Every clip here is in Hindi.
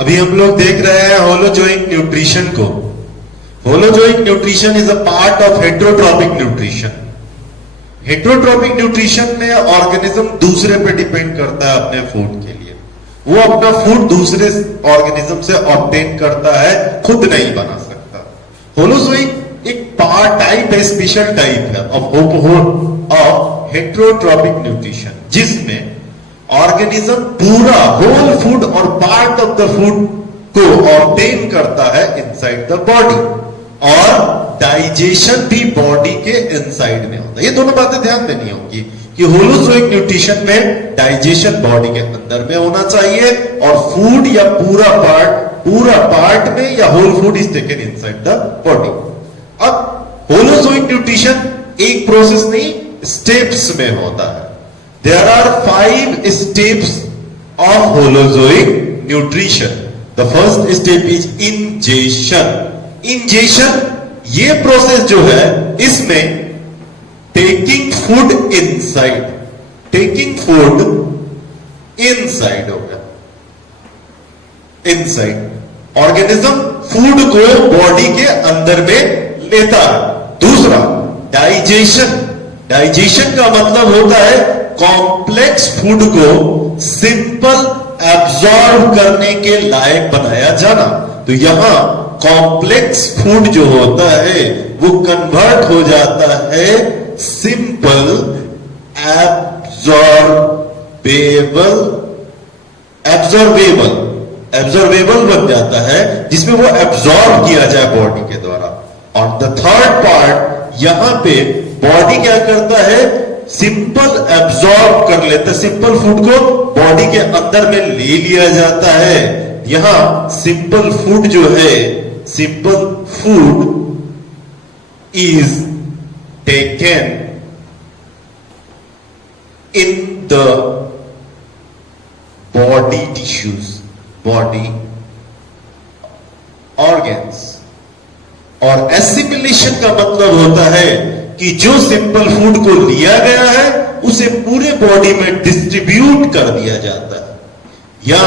अभी हम लोग देख रहे हैं होलोजोइक न्यूट्रिशन को। Holozoic nutrition is a part of heterotrophic nutrition. Heterotrophic nutrition में ऑर्गेनिज्म दूसरे पे डिपेंड करता है अपने फूड के लिए। वो अपना फूड दूसरे ऑर्गेनिज्म से ऑब्टेन करता है, खुद नहीं बना सकता। होलोजोइक एक पार्ट टाइप है, स्पेशल टाइप है ऑफ हेट्रोट्रॉपिक न्यूट्रिशन, जिसमें ऑर्गेनिज्म पूरा होल फूड और पार्ट ऑफ द फूड को ऑब्टेन करता है इनसाइड द बॉडी, और डाइजेशन भी बॉडी के इनसाइड में होता है। ये दोनों बातें ध्यान देनी होगी कि होलोजोइक न्यूट्रिशन में डाइजेशन बॉडी के अंदर में होना चाहिए, और फूड या पूरा पार्ट में या whole food is taken inside the body. अब होलोजोइक न्यूट्रिशन एक प्रोसेस नहीं, स्टेप्स में होता है। There are 5 steps of holozoic nutrition. The first step is ingestion. Ingestion ये प्रोसेस जो है, इसमें taking food inside हो गया, inside ऑर्गेनिज्म फूड को बॉडी के अंदर में लेता है। दूसरा डाइजेशन का मतलब होता है कॉम्प्लेक्स फूड को सिंपल एब्जॉर्ब करने के लायक बनाया जाना। तो यहां कॉम्प्लेक्स फूड जो होता है वो कन्वर्ट हो जाता है सिंपल एब्जॉर्बेबल बन जाता है, जिसमें वो एब्जॉर्ब किया जाए बॉडी के द्वारा। और द थर्ड पार्ट, यहां पे बॉडी क्या करता है, सिंपल एब्जॉर्ब कर लेता है, सिंपल फूड को बॉडी के अंदर में ले लिया जाता है। यहां सिंपल फूड जो है, simple food is taken in the body tissues, body organs. और एसिमिलेशन का मतलब होता है कि जो सिंपल फूड को लिया गया है उसे पूरे बॉडी में डिस्ट्रीब्यूट कर दिया जाता है, या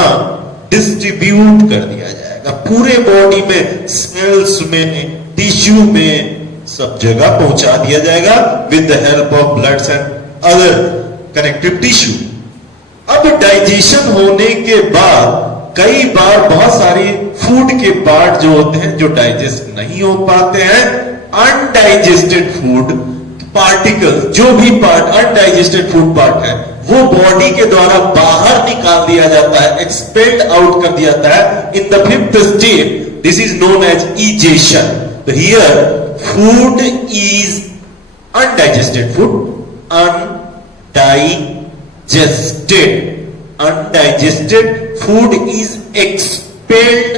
डिस्ट्रीब्यूट कर दिया जाएगा पूरे बॉडी में, सेल्स में, टिश्यू में, सब जगह पहुंचा दिया जाएगा with the help of bloods and other connective tissue. अब डाइजेशन होने के बाद कई बार बहुत सारी फूड के पार्ट जो होते हैं जो डाइजेस्ट नहीं हो पाते हैं, अनडाइजेस्टेड फूड पार्टिकल्स, जो भी पार्ट अनडाइजेस्टेड फूड पार्ट है वो बॉडी के द्वारा बाहर निकाल दिया जाता है, एक्सपेल्ड आउट कर दिया जाता है in the fifth step. This is known as egestion. तो here food is undigested food, undigested food is expelled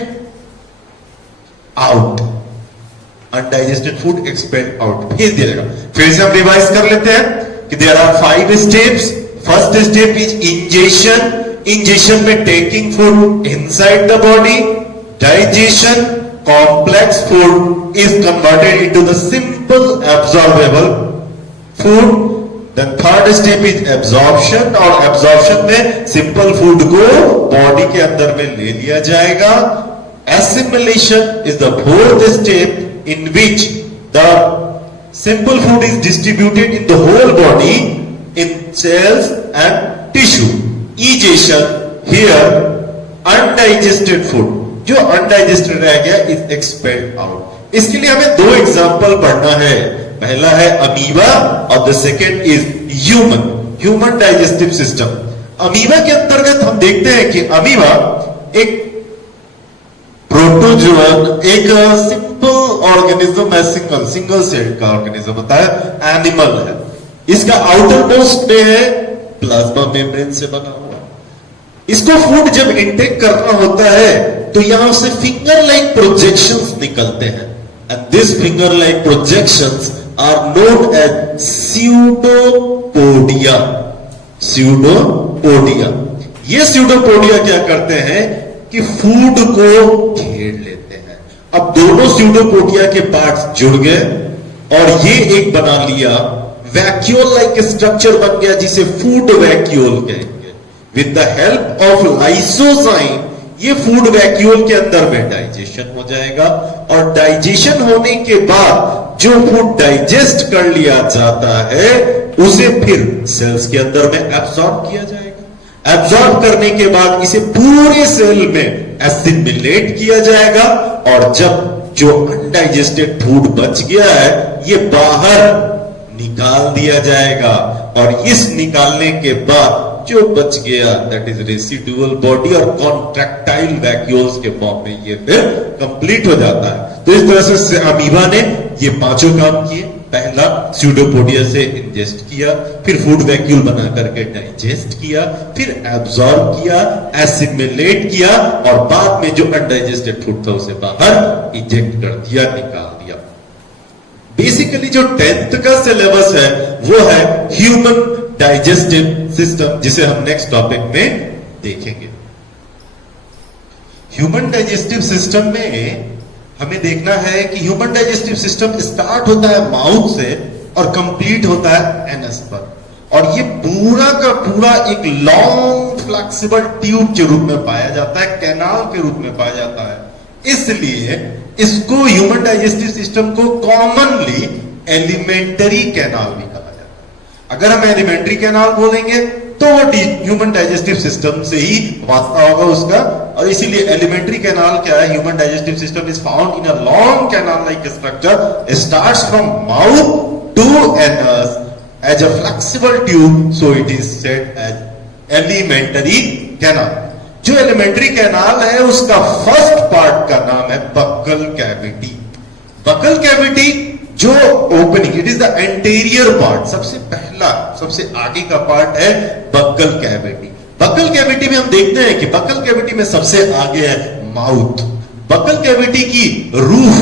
out, undigested food expelled out भेज दिया जाएगा। फिर से हम रिवाइज कर लेते हैं कि there are 5 steps. First step is ingestion में taking food inside the body. Digestion, complex food is converted into the simple absorbable food. Then third step is absorption, और एब्जॉर्प्शन में सिंपल फूड को बॉडी के अंदर में ले लिया जाएगा। Assimilation is the fourth step in which the simple food is distributed in the whole body in cells and tissue. Egestion, here undigested food, जो undigested रह गया is expelled out। इसके लिए हमें 2 एग्जाम्पल पढ़ना है। पहला है अमीबा और the second is human digestive system. Amoeba के अंतर्गत हम देखते हैं कि अमीबा एक प्रोटोजोअन, एक सिंपल ऑर्गेनिज्म है, सिंगल सेल का ऑर्गेनिज्म होता है, एनिमल है। इसका आउटर मोस्ट में है प्लाज्मा मेम्ब्रेन से बना हुआ। इसको फूड जब इंटेक करना होता है तो यहां से फिंगर लाइक प्रोजेक्शंस निकलते हैं, and this finger like projections are known as pseudopodia. ये स्यूडोपोडिया क्या करते हैं कि फूड को घेर लेते हैं। अब दोनों स्यूडोपोडिया के पार्ट्स जुड़ गए और ये एक बना लिया, वैक्यूल लाइक स्ट्रक्चर बन गया जिसे फूड वैक्यूल कहेंगे। With the help of lysozyme ये फूड वैक्यूल के अंदर में डाइजेशन हो जाएगा, और डाइजेशन होने के बाद जो फूड डाइजेस्ट कर लिया जाता है उसे फिर सेल्स के अंदर में एब्सॉर्ब किया जाएगा। एब्सॉर्ब करने के बाद इसे पूरे सेल में एसिमिलेट किया जाएगा, और जब जो अनडाइजेस्टेड फूड बच गया है ये बाहर निकाल दिया जाएगा, और इस निकालने के बाद जो बच गया दैट इज रेसिडुअल बॉडी और कॉन्ट्रैक्टाइल वैक्यूल्स के फॉर्म में ये फिर कंप्लीट हो जाता है। तो इस तरह से अमीबा ने ये पांचों काम किए। पहला स्यूडोपोडिया से इंजेस्ट किया, फिर फूड वैक्यूल बना करके डाइजेस्ट किया, फिर एब्जॉर्ब किया, एसिमिलेट किया, और बाद में जो अनडाइजेस्टेड फूड था उसे बाहर इजेक्ट कर दिया, निकाल दिया। बेसिकली जो 10th का सिलेबस है वो है ह्यूमन डाइजेस्टिव सिस्टम, जिसे हम नेक्स्ट टॉपिक में देखेंगे। ह्यूमन डाइजेस्टिव सिस्टम में हमें देखना है कि ह्यूमन डाइजेस्टिव सिस्टम स्टार्ट होता है माउथ से और कंप्लीट होता है एनस पर, और ये पूरा का पूरा एक लॉन्ग फ्लेक्सिबल ट्यूब के रूप में पाया जाता है, कैनाल के रूप में पाया जाता है। इसलिए इसको ह्यूमन डाइजेस्टिव सिस्टम को कॉमनली एलिमेंटरी कैनाल भी कहा जाता है। अगर हम एलिमेंट्री कैनाल बोलेंगे तो वो ह्यूमन डाइजेस्टिव सिस्टम से ही वास्ता होगा उसका, और इसीलिए एलिमेंट्री कैनाल क्या है, human digestive system is found in a long canal like structure, starts from mouth to anus as a flexible tube, so it is said as elementary canal. जो एलिमेंट्री कैनाल है उसका फर्स्ट पार्ट का नाम है बक्कल कैविटी। बक्कल कैविटी जो opening, it is the anterior part, सबसे पहला सबसे आगे का पार्ट है बक्कल कैविटी। बक्कल कैविटी में हम देखते हैं कि बक्कल कैविटी में सबसे आगे है माउथ। बक्कल कैविटी की रूफ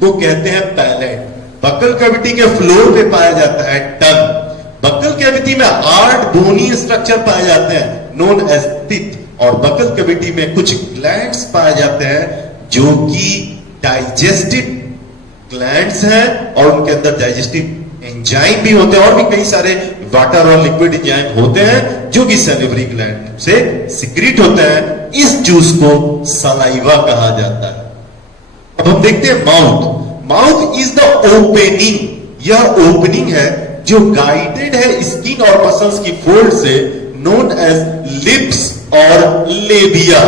को कहते हैं पैलेट। बक्कल कैविटी के फ्लोर पे पाया जाता है टंग। बक्कल कैविटी में 8 बोनी स्ट्रक्चर पाए जाते हैं नोन एज टीथ, और बक्कल कैविटी में कुछ ग्लैंड्स पाए जाते हैं जो कि डाइजेस्टिव ग्लैंड्स हैं, और उनके अंदर डाइजेस्टिव एंजाइम भी होते हैं, और भी कई सारे वाटर और लिक्विड एंजाइम होते हैं जो कि सैलिवरी ग्लैंड से सिक्रीट होते हैं। इस जूस को सलाइवा कहा जाता है। अब हम देखते हैं mouth. Mouth is the opening, यह ओपनिंग है जो गाइडेड है स्किन और मसल्स की फोल्ड से, नोन एज लिप्स और लेबिया।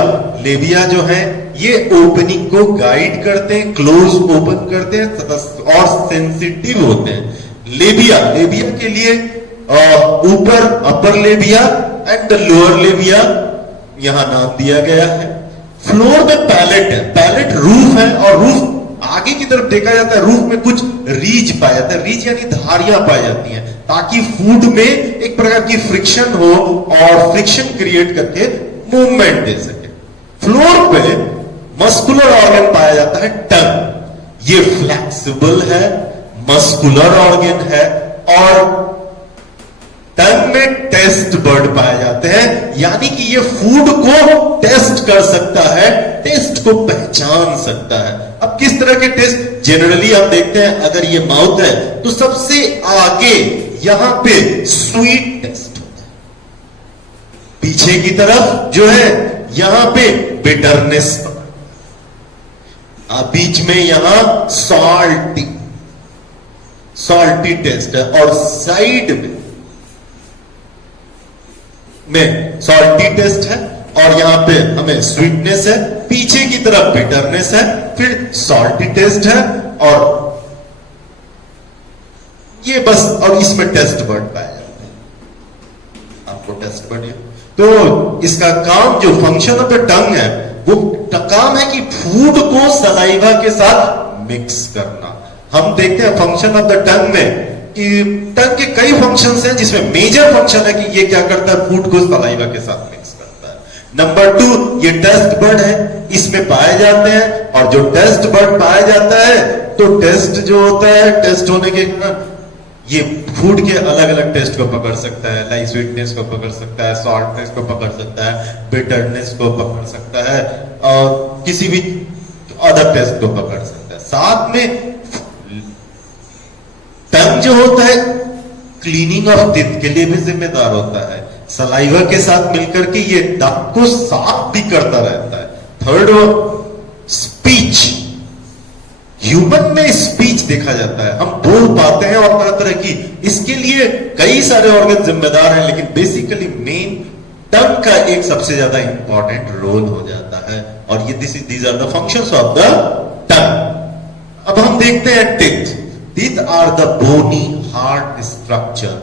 लेबिया जो है ये ओपनिंग को गाइड करते हैं, क्लोज ओपन करते हैं और सेंसिटिव होते हैं। लेबिया, लेबिया के लिए ऊपर upper labia and the lower labia यहां नाम दिया गया है। फ्लोर में पैलेट है, पैलेट रूफ है, और रूफ आगे की तरफ देखा जाता है, रूफ में कुछ रीज पाया जाता है। रीज यानी धारियां पाई जाती हैं ताकि फूड में एक प्रकार की फ्रिक्शन हो और फ्रिक्शन क्रिएट करके मूवमेंट दे सके। फ्लोर पे मस्कुलर ऑर्गन पाया जाता है टंग। ये फ्लेक्सिबल है, मस्कुलर ऑर्गन है, और टंग में टेस्ट बर्ड पाए जाते हैं, यानी कि ये फूड को टेस्ट कर सकता है, टेस्ट को पहचान सकता है। अब किस तरह के टेस्ट जनरली हम देखते हैं, अगर ये माउथ है तो सबसे आगे यहां पे स्वीट टेस्ट होता है, पीछे की तरफ जो है यहां पे बिटरनेस, बीच में यहां सॉल्टी टेस्ट है, और साइड में सॉल्टी टेस्ट है, और यहां पे हमें स्वीटनेस है, पीछे की तरफ बिटरनेस है, फिर सॉल्टी टेस्ट है, और ये बस, और इसमें टेस्ट बर्ड पाया जाता है। आपको टेस्ट बर्ड, तो इसका काम, जो फंक्शन ऑफ द टंग है, वो काम है कि फूड को सलाइवा के साथ मिक्स करना। हम देखते हैं फंक्शन ऑफ द टंग में कि टंग के कई फंक्शंस हैं, जिसमें मेजर फंक्शन है कि ये क्या करता है, फूड को सलाइवा के साथ मिक्स करता है। नंबर 2, ये टेस्ट बर्ड है, इसमें पाए जाते हैं, और जो टेस्ट बर्ड पाया जाता है, तो टेस्ट जो होता है, टेस्ट होने के ये फूड के अलग अलग टेस्ट को पकड़ सकता है, लाइक स्वीटनेस को पकड़ सकता है, सॉल्टनेस को पकड़ सकता है, बिटरनेस को पकड़ सकता है, और किसी भी अदर टेस्ट को पकड़ सकता है। साथ में टंग जो होता है क्लीनिंग ऑफ टीथ के लिए भी जिम्मेदार होता है। सलाइवा के साथ मिलकर के ये दांत को साफ भी करता रहता है, थर्ड स्पीच, ह्यूमन में स्पीच देखा जाता है, हम बोल पाते हैं और तरह तरह की, इसके लिए कई सारे ऑर्गन जिम्मेदार हैं, लेकिन बेसिकली मेन टंग का एक सबसे ज्यादा इंपॉर्टेंट रोल हो जाता है, और ये these are the functions of the tongue. अब हम देखते हैं teeth. Teeth are the bony hard structure,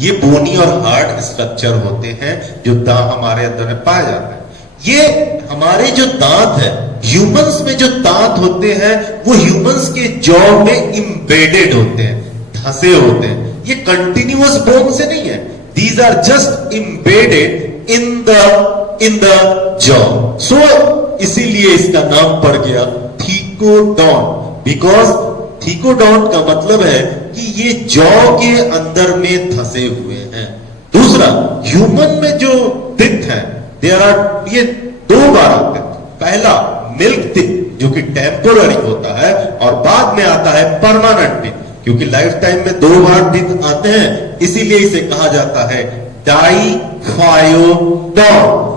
ये बोनी और हार्ड स्ट्रक्चर होते हैं जो हमारे अंदर में पाया जाता है। ये हमारे जो दांत है, ह्यूमंस में जो दांत होते हैं वो ह्यूमंस के जॉ में इंबेडेड होते हैं, धंसे होते हैं, ये कंटिन्यूअस बोन से नहीं है, these are just embedded in the jaw. So इसीलिए इसका नाम पड़ गया थीकोडॉन्ट, बिकॉज थीकोडॉन्ट का मतलब है कि ये जॉ के अंदर में धंसे हुए हैं। दूसरा, ह्यूमन में जो टिथ है देयर आर, ये दो बार आते हैं। पहला मिल्क टिथ जो कि टेम्पोररी होता है, और बाद में आता है परमानेंट टिथ, क्योंकि लाइफ टाइम में दो बार टिथ आते हैं, इसीलिए इसे कहा जाता है डाइफायोडॉन्ट।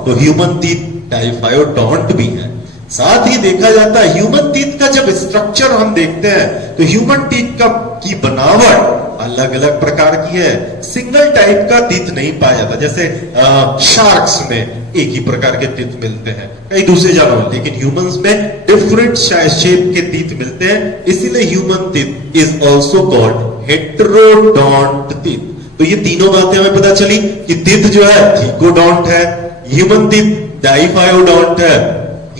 तो ह्यूमन टीथ डाइफायोडॉन्ट भी है। साथ ही देखा जाता है ह्यूमन टीथ का जब स्ट्रक्चर हम देखते हैं तो ह्यूमन टीथ का की बनावट अलग अलग प्रकार की है, सिंगल टाइप का टीथ नहीं पाया जाता। जैसे शार्क्स में एक ही प्रकार के टीथ मिलते हैं, कई दूसरे जानवर, लेकिन ह्यूमंस में डिफरेंट शेप के टीथ मिलते हैं, इसीलिए human teeth is also called heterodont teeth. तो ये तीनों बातें हमें पता चली कि टीथ जो है थीकोडॉन्ट है, ह्यूमन टीथ डाइफायोडॉन्ट है,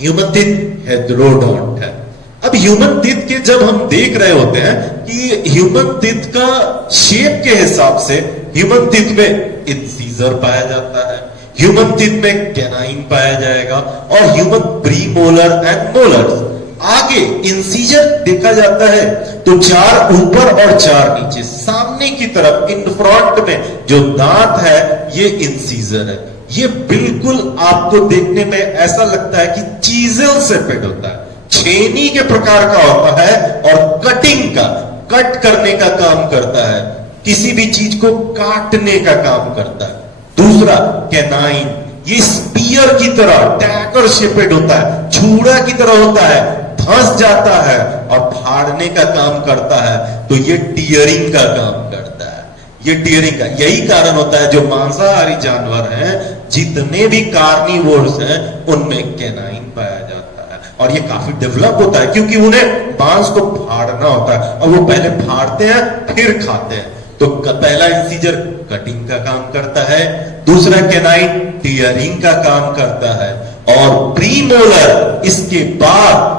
ह्यूमन टीथ हेटेरोडॉन्ट है। अब ह्यूमन टीथ के जब हम देख रहे होते हैं कि ह्यूमन टीथ का शेप के हिसाब से ह्यूमन टीथ में इंसीजर पाया जाता है, ह्यूमन टीथ में कैनाइन पाया जाएगा, और ह्यूमन प्रीमोलर एंड मोलर्स। आगे इंसीजर देखा जाता है तो 4 ऊपर और 4 नीचे, सामने की तरफ इन फ्रंट में जो दांत है ये इंसीजर है। ये बिल्कुल आपको देखने में ऐसा लगता है कि चीजेल से पेट होता है, छेनी के प्रकार का होता है, और कटिंग का, कट करने का काम करता है, किसी भी चीज को काटने का काम करता है। दूसरा कैनाइन, ये स्पीयर की तरह डैगर शेपेड होता है, छुरा की तरह होता है, धंस जाता है और फाड़ने का काम करता है, तो ये टीयरिंग का काम करता है। ये टीयरिंग का यही कारण होता है जो मांसाहारी जानवर हैं, जितने भी कार्निवोर्स हैं, उनमें कैनाइन पाया जाता है, और ये काफी डेवलप होता है क्योंकि उन्हें मांस को फाड़ना होता है, और वो पहले फाड़ते हैं फिर खाते हैं। तो पहला इंसीजर कटिंग का काम करता है, दूसरा कैनाइन टीयरिंग का काम करता है, और प्रीमोलर इसके बाद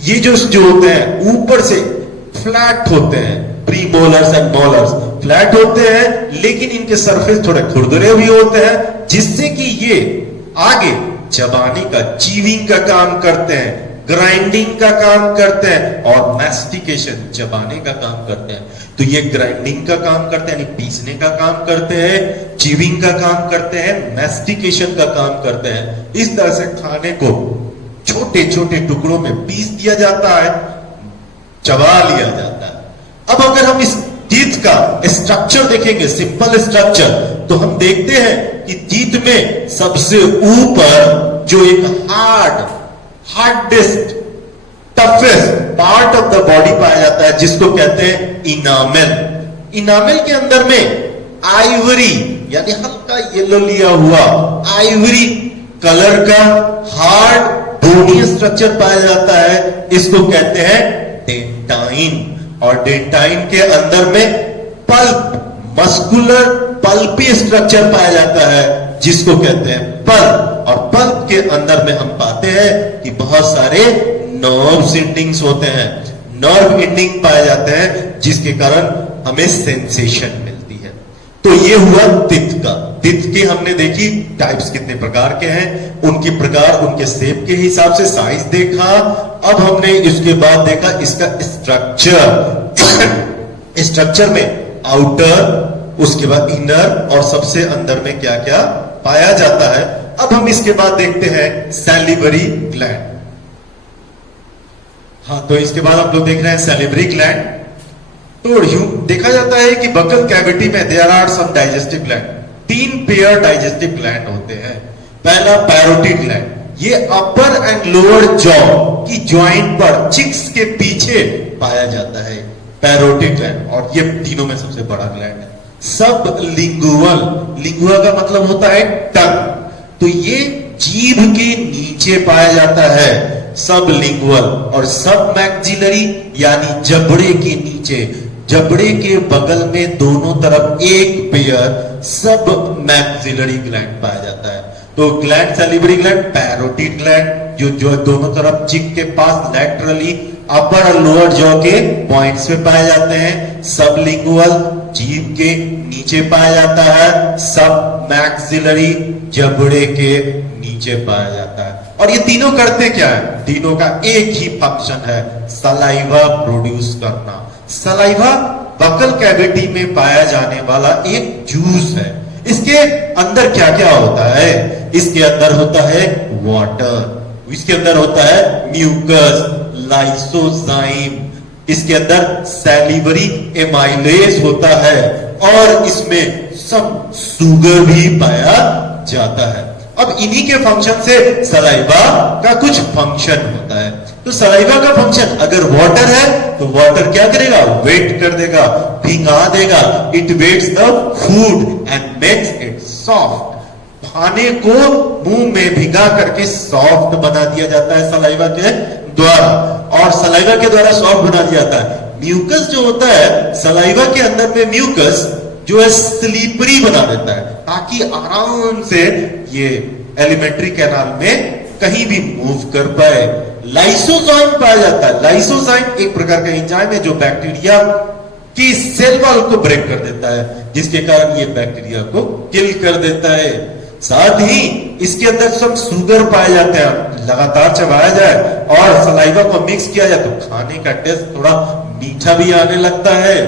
ये जो होते हैं ऊपर से फ्लैट होते हैं, प्रीमोलर्स एंड मोलर्स फ्लैट होते हैं, लेकिन इनके सरफेस थोड़े खुरदुरे भी होते हैं, जिससे कि ये आगे चबाने का, चीविंग का काम करते हैं, ग्राइंडिंग का काम करते हैं, और मैस्टिकेशन, चबाने का काम करते हैं। तो ये ग्राइंडिंग का काम करते हैं, यानी पीसने का काम करते हैं, चीविंग का काम करते हैं, मैस्टिकेशन का काम करते हैं। इस तरह से खाने को छोटे छोटे टुकड़ों में पीस दिया जाता है, चबा लिया जाता है। अब अगर हम इस टीथ का स्ट्रक्चर देखेंगे, सिंपल स्ट्रक्चर, तो हम देखते हैं कि टीथ में सबसे ऊपर जो एक hardest toughest part of the body पाया जाता है, जिसको कहते हैं इनामेल। इनामेल के अंदर में आइवरी, यानी हल्का येलो लिया हुआ आइवरी कलर का हार्ड बोनी स्ट्रक्चर पाया जाता है, इसको कहते हैं डेंटाइन। और डेंटाइन के अंदर में पल्प, मस्कुलर पल्पी स्ट्रक्चर पाया जाता है, जिसको कहते हैं पल्प। और पल्प के अंदर में हम पाते हैं कि बहुत सारे नर्व एंडिंग्स होते हैं, नर्व एंडिंग पाए जाते हैं, जिसके कारण हमें सेंसेशन मिलती है। तो ये हुआ टीथ का। टीथ की हमने देखी टाइप्स कितने प्रकार के हैं, उनकी प्रकार उनके शेप के हिसाब से साइज देखा। अब हमने इसके बाद देखा इसका स्ट्रक्चर। स्ट्रक्चर में आउटर, उसके बाद इनर, और सबसे अंदर में क्या क्या पाया जाता है। अब हम इसके बाद देखते हैं सैलिवरी ग्लैंड। हाँ, तो इसके बाद हम लोग देख रहे हैं सैलिवरी ग्लैंड। तो देखा जाता है कि बकल कैविटी में there are some digestive gland. 3 pair digestive gland होते हैं। पहला पैरोटिड ग्लैंड, ये अपर एंड लोअर जॉ की ज्वाइंट पर चिक्स के पीछे पाया जाता है पैरोटिड ग्लैंड, और ये तीनों में सबसे बड़ा ग्लैंड है। सब लिंगुअल, लिंगुआ का मतलब होता है टंग, तो ये जीभ के नीचे पाया जाता है सब लिंगुअल, और सब मैक्सिलरी यानी जबड़े के नीचे, जबड़े के बगल में दोनों तरफ एक पेयर सब मैक्सिलरी ग्लैंड पाया जाता है। तो gland salivary gland, parotid gland जो दोनों तरफ चिक के पास लैटरली अपर और लोअर जॉ के पॉइंट्स पे पाए जाते हैं, सब लिंगुअल जीभ के नीचे पाया जाता है, सब मैक्सिलरी जबड़े के नीचे पाया जाता है। और ये तीनों करते क्या है? तीनों का एक ही फंक्शन है, सलाइवा प्रोड्यूस करना। सलाइवा बकल कैविटी में पाया जाने वाला एक जूस है। इसके अंदर क्या क्या होता है? इसके अंदर होता है वाटर, इसके अंदर होता है म्यूकस, लाइसोजाइम, इसके अंदर सैलिवरी एमाइलेज होता है, और इसमें सब शुगर भी पाया जाता है। अब इन्हीं के फंक्शन से सलाइवा का कुछ फंक्शन होता है। तो सलाइवा का फंक्शन अगर वाटर है तो वाटर क्या करेगा? वेट कर देगा, भिंगा देगा, it wets the food and makes it soft. खाने को मुंह में भिगा करके सॉफ्ट बना दिया जाता है सलाइवा के द्वारा, और सलाइवा के द्वारा सॉफ्ट बना दिया जाता है। म्यूकस जो होता है सलाइवा के अंदर में, म्यूकस जो है स्लीपरी बना देता है, ताकि आराम से ये एलिमेंट्री कैनाल में कहीं भी मूव कर पाए। लाइसोजाइम पाया जाता है। लाइसोजाइम एक प्रकार का एंजाइम है जो बैक्टीरिया की सेल वॉल को ब्रेक कर देता है, जिसके कारण ये बैक्टीरिया को किल कर देता है। साथ ही इसके अंदर सब शुगर पाए जाते हैं। लगातार चबाया जाए और सलाइवा को मिक्स किया जाए तो खाने का टेस्ट थोड़ा मीठा भी आने लगता है।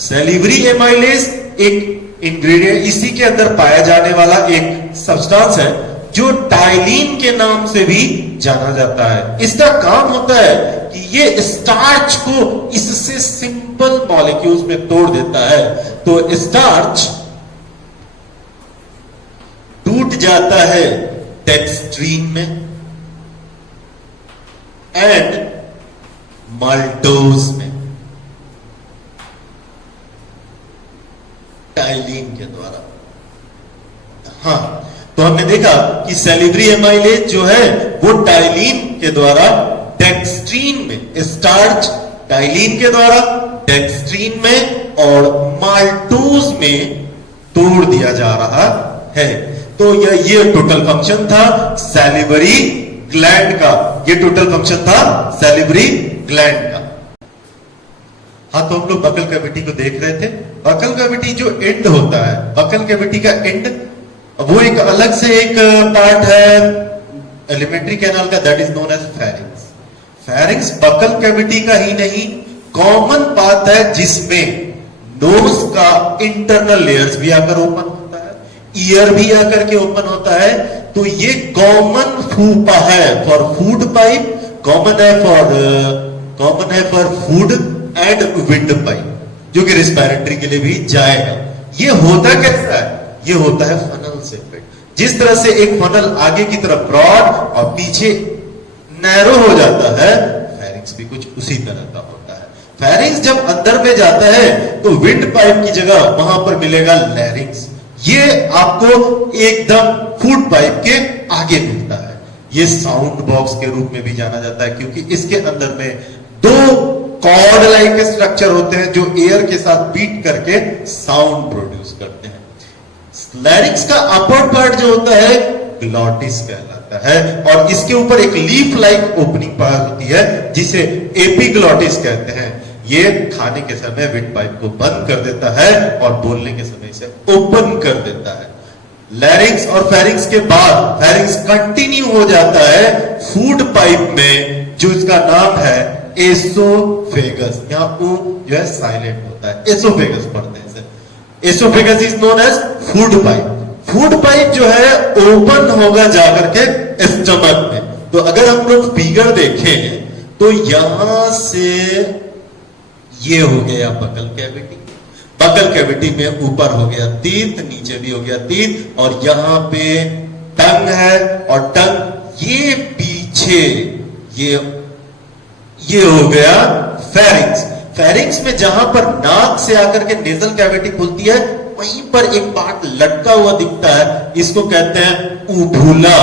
सैलिवरी एमाइलेज एक इंग्रेडिएंट, इसी के अंदर पाया जाने वाला एक सब्सटेंस है जो टाइलिन के नाम से भी जाना जाता है। इसका काम होता है कि ये स्टार्च को इससे सिंपल मॉलिक्यूल्स में तोड़ देता है, तो स्टार्च टूट जाता है डेक्स्ट्रीन में एंड माल्टोज में, टाइलिन के द्वारा। हाँ, तो हमने देखा कि सैलिवरी एमाइलेज जो है वो टाइलिन के द्वारा डेक्स्ट्रीन में, स्टार्च टाइलिन के द्वारा डेक्स्ट्रीन में और माल्टोज में तोड़ दिया जा रहा है। तो ये टोटल फंक्शन था सैलिवरी ग्लैंड का, ये टोटल फंक्शन था सैलिवरी ग्लैंड का। हाँ, तो हम लोग बकल कैविटी को देख रहे थे। बकल कैविटी जो एंड होता है, बकल कैविटी का एंड, वो एक अलग से एक पार्ट है एलिमेंट्री कैनाल का, that is known as pharynx. Pharynx buccal cavity का ही नहीं, कॉमन पार्ट है जिसमें नोज का इंटरनल लेयर्स भी आकर ओपन होता है, ईयर भी आकर के ओपन होता है। तो ये कॉमन फूपा है फॉर फूड पाइप, कॉमन है for food and wind pipe, जो कि रिस्पिरेटरी के लिए भी जाएगा। ये होता कैसा है? ये होता है फनल से फिट। जिस तरह से एक फनल आगे की तरफ ब्रॉड और पीछे नैरो हो जाता है, फेरिंग्स भी कुछ उसी तरह का होता है। फेरिंग्स जब अंदर में जाता है तो विंड पाइप की जगह वहां पर मिलेगा लैरिंग्स। ये आपको एकदम फूड पाइप के आगे मिलता है। ये साउंड बॉक्स के रूप में भी जाना जाता है, क्योंकि इसके अंदर में दो कॉर्ड लाइक स्ट्रक्चर होते हैं जो एयर के साथ बीट करके साउंड प्रोड्यूस करते हैं। लैरिंग्स का अपर पार्ट जो होता है ग्लॉटिस कहलाता है, और इसके ऊपर एक लीफ लाइक ओपनिंग पार्ट होती है जिसे एपिग्लॉटिस कहते हैं। ये खाने के समय विंड पाइप को बंद कर देता है और बोलने के समय इसे ओपन कर देता है। लैरिंग्स और फेरिंग्स के बाद फेरिंग्स कंटिन्यू हो जाता है फूड पाइप में, जो इसका नाम है एसोफेगस। यहां ऊ जो है साइलेंट होता है, एसोफेगस पढ़ते हैं इसे। Oesophagus is known as food pipe. Food pipe जो है ओपन होगा जाकर के स्टमक में। तो अगर हम लोग फिगर देखें तो यहां से ये हो गया बकल कैविटी, बकल कैविटी में ऊपर हो गया तीत, नीचे भी हो गया तीत, और यहां पे टंग है और टंग ये पीछे ये हो गया फेरिंग्स। फेरिंग्स में जहां पर नाक से आकर के नेजल कैविटी खुलती है, वहीं पर एक पार्ट लटका हुआ दिखता है, इसको कहते हैं उभुला।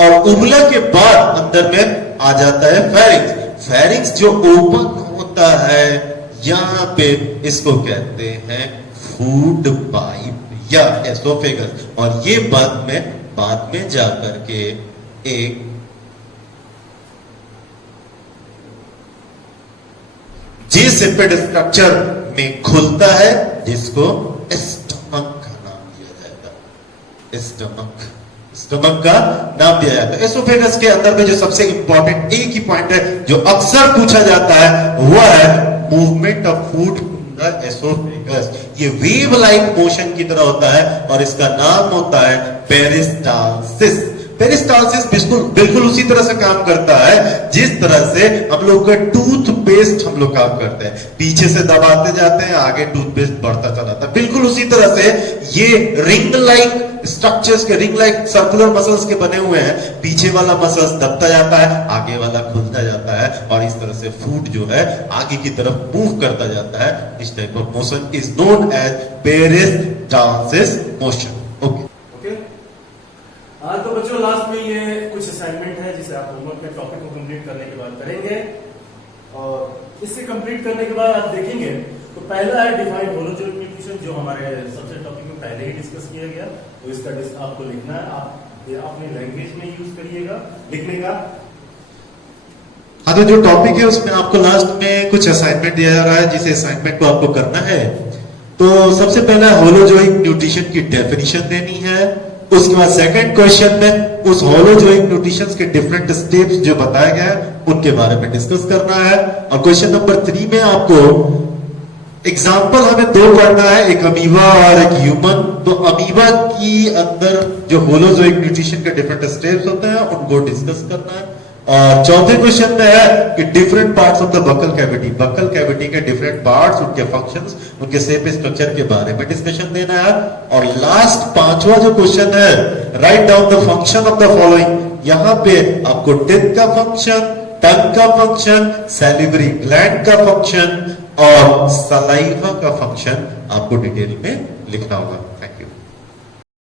और उभुला के बाद अंदर में आ जाता है फेरिंग्स। फेरिंग्स जो ओपन होता है यहां पे, इसको कहते हैं फूड पाइप या एसोफेगस। और ये बाद में जाकर के एक जे सेपेड स्ट्रक्चर में खुलता है, जिसको स्टमक का नाम दिया जाता है। स्टमक का नाम दिया जाता है। एसोफेगस के अंदर में जो सबसे इंपॉर्टेंट एक ही पॉइंट है जो अक्सर पूछा जाता है, वह है movement of food in the oesophagus. ये वेव लाइक मोशन की तरह होता है और इसका नाम होता है पेरिस्टालसिस। पेरिस्टालसिस बिल्कुल उसी तरह से काम करता है जिस तरह से हम लोग का टूथपेस्ट हम लोग काम करते हैं, पीछे से दबाते जाते हैं, आगे टूथपेस्ट बढ़ता चला जाता है। बिल्कुल उसी तरह से ये रिंग लाइक स्ट्रक्चर्स के, रिंग लाइक सर्कुलर मसल्स के बने हुए हैं। पीछे वाला मसल्स दबता जाता है, आगे वाला खुलता जाता है, और इस तरह से फूड जो है आगे की तरफ मूव करता जाता है। इस type of motion is known as peristalsis motion. Okay, तो बच्चों लास्ट में ये कुछ असाइनमेंट है जिसे आप होमवर्क में टॉपिक को कंप्लीट करने के बाद करेंगे। और इससे कंप्लीट करने के बाद आप देखेंगे तो पहला है डिफाइन होलोजोइक न्यूट्रिशन, जो हमारे सबसे टॉपिक में पहले ही डिस्कस किया गया। तो इसका आपको लिखना है, आप अपनी लैंग्वेज में यूज करिएगा लिखने का। हाँ, तो जो टॉपिक है उसमें आपको लास्ट में कुछ असाइनमेंट दिया जा रहा है, जिसे असाइनमेंट को आपको करना है। तो सबसे पहला होलोजोइक न्यूट्रिशन की डेफिनेशन देनी है। उसके बाद सेकंड क्वेश्चन में उस होलोजोइक न्यूट्रिशन के डिफरेंट स्टेप्स जो बताए गए उनके बारे में डिस्कस करना है। और क्वेश्चन नंबर 3 में आपको एग्जाम्पल हमें 2 पढ़ना है, एक अमीबा और एक ह्यूमन। तो अमीबा की अंदर जो होलोजोइक न्यूट्रिशन के डिफरेंट स्टेप्स होते हैं उनको डिस्कस करना है। और चौथे क्वेश्चन में है कि different parts of the buccal cavity, buccal cavity के डिफरेंट पार्ट्स, उनके फंक्शंस, उनके शेप स्ट्रक्चर के बारे में डिस्कशन देना है। और लास्ट 5वां जो क्वेश्चन है, write down the function of the following. यहां पे आपको टिप का फंक्शन, टंग का फंक्शन, सैलिवरी ग्लैंड का फंक्शन और सलाइवा का फंक्शन आपको डिटेल में लिखना होगा।